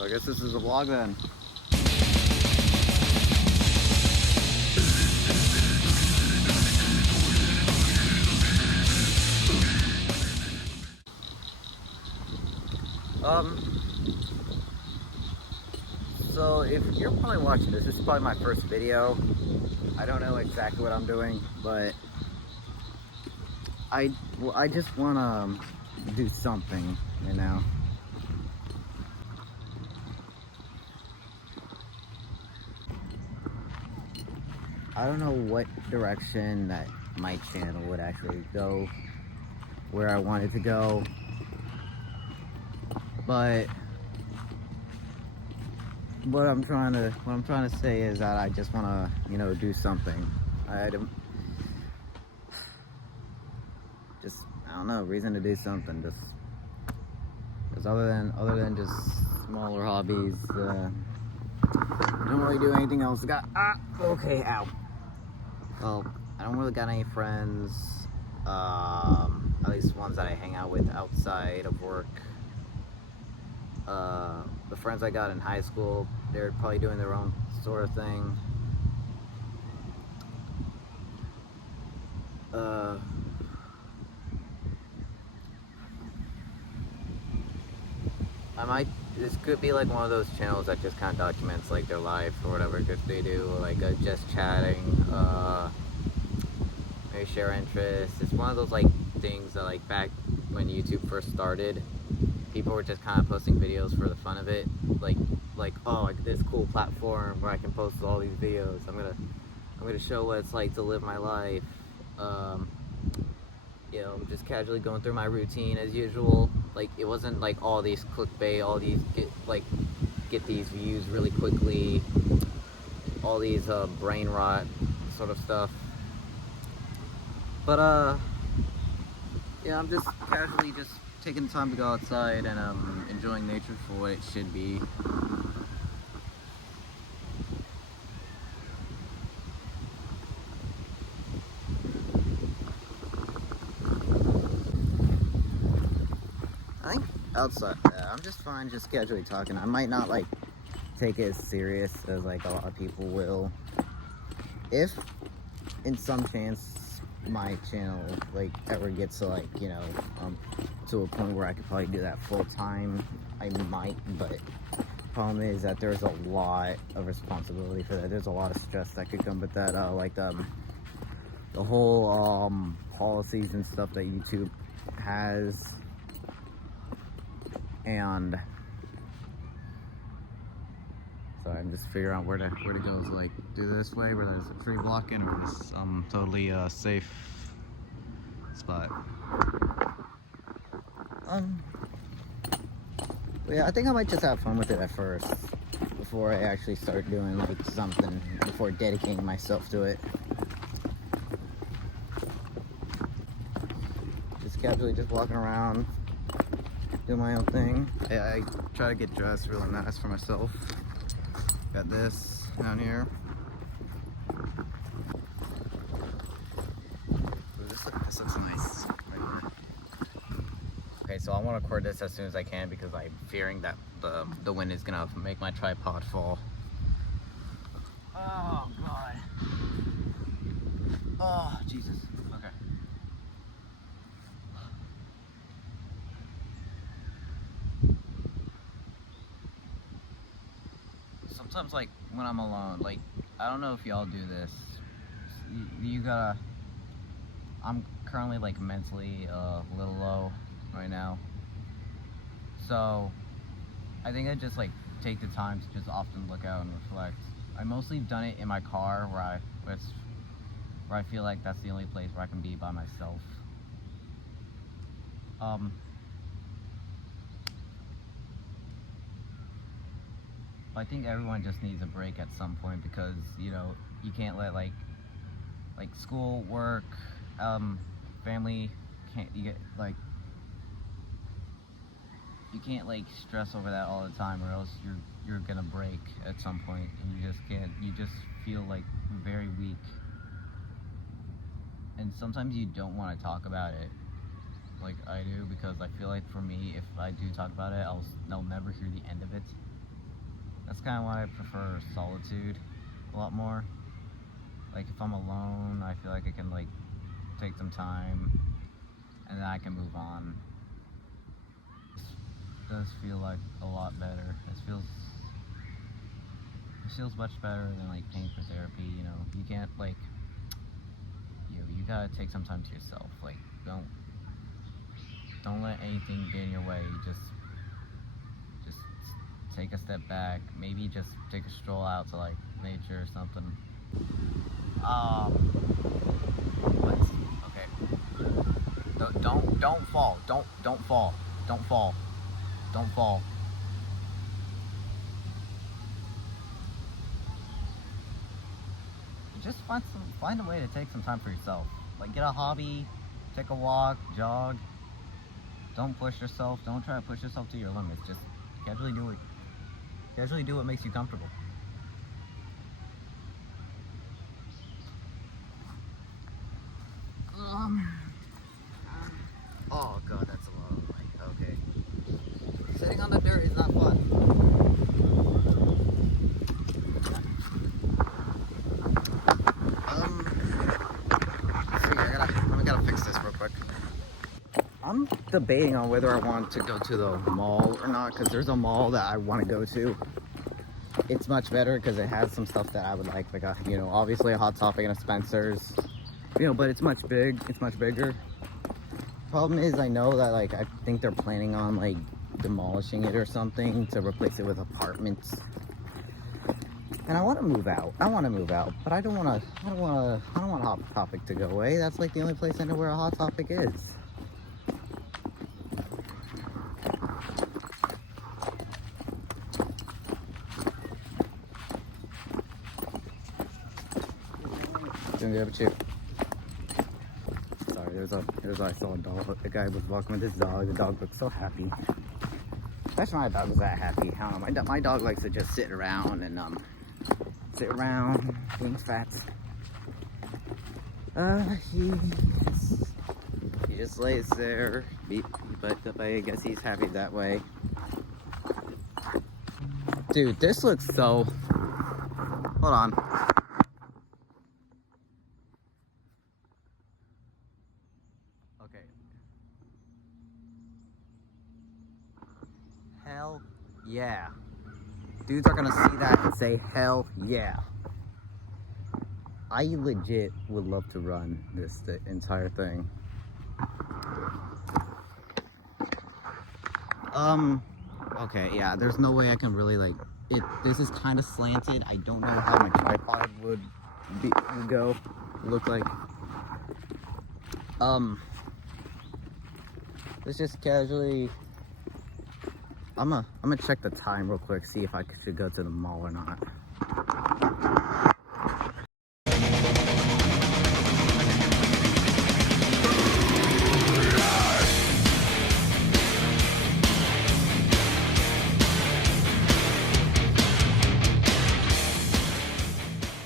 So I guess this is a vlog then. So if you're probably watching this, this is probably my first video. I don't know exactly what I'm doing, but I just wanna do something, you know. I don't know what direction that my channel would actually go, where I want it to go, but what I'm trying to say is that I just want to, you know, do something. I don't know, reason to do something. Just other than just smaller hobbies. Don't really do anything else. Okay, ow. Well, I don't really got any friends. At least ones that I hang out with outside of work. The friends I got in high school, they're probably doing their own sort of thing. This could be like one of those channels that just kind of documents like their life or whatever they do, like just chatting, maybe share interests. It's one of those like things that like back when YouTube first started, people were just kind of posting videos for the fun of it, like oh, like this cool platform where I can post all these videos. I'm gonna show what it's like to live my life. You know, just casually going through my routine as usual. Like, it wasn't like all these clickbait, all these get these views really quickly, all these brain rot sort of stuff. But yeah, I'm just casually just taking the time to go outside and enjoying nature for what it should be. I think outside, I'm just fine just casually talking. I might not like take it as serious as like a lot of people will. If in some chance my channel like ever gets to like, you know, to a point where I could probably do that full time, I might, but problem is that there's a lot of responsibility for that. There's a lot of stress that could come with that, like the whole policies and stuff that YouTube has. And so I'm just figuring out where to go. So like do this way where there's a tree blocking, or this totally safe spot. Yeah, I think I might just have fun with it at first before I actually start doing like something, before dedicating myself to it. Just casually just walking around, do my own thing. I try to get dressed really nice for myself. Got this down here. Ooh, this looks nice right here. Okay, so I want to record this as soon as I can because I'm fearing that the wind is gonna make my tripod fall. Oh God. Oh Jesus. Okay. Sometimes, like, when I'm alone, like, I don't know if y'all do this. You gotta... I'm currently, like, mentally a little low right now. So, I think I just, like, take the time to just often look out and reflect. I mostly done it in my car where I feel like that's the only place where I can be by myself. I think everyone just needs a break at some point because, you know, you can't let like school, work, family, you can't like stress over that all the time, or else you're gonna break at some point and you just feel like very weak. And sometimes you don't want to talk about it like I do, because I feel like for me, if I do talk about it, I'll never hear the end of it. That's kind of why I prefer solitude a lot more. Like if I'm alone, I feel like I can like take some time and then I can move on. This does feel like a lot better. It feels much better than like paying for therapy. You know, you can't like you gotta take some time to yourself. Like don't let anything get in your way. Just take a step back. Maybe just take a stroll out to like nature or something. What? Okay. Don't fall. Don't fall. Don't fall. Don't fall. Just find a way to take some time for yourself. Like get a hobby, take a walk, jog. Don't push yourself. Don't try to push yourself to your limits. Just casually do it. Casually do what makes you comfortable. Oh god, that's a lot of like, okay. Sitting on the dirt is not fun. See, I gotta fix this real quick. I'm debating on whether I want to go to the mall or not, because there's a mall that I want to go to. It's much better because it has some stuff that I would like a, you know, obviously a Hot Topic and a Spencer's, you know, but it's much bigger. Problem is, I know that like I think they're planning on like demolishing it or something to replace it with apartments. And I want to move out. But I don't want Hot Topic to go away. That's like the only place I know where a Hot Topic is. Doing good, but you. I saw a dog. The guy was walking with his dog. The dog looked so happy. That's my dog was that happy. I don't know. My dog likes to just sit around and being fat. He just lays there. But I guess he's happy that way. Dude, this looks so. Hold on. Okay. Hell yeah. Dudes are gonna see that and say, hell yeah. I legit would love to run the entire thing. Okay, yeah, there's no way I can really like it. This is kind of slanted. I don't know how my tripod would look like. Let's just casually. I'm gonna check the time real quick, see if I should go to the mall or not.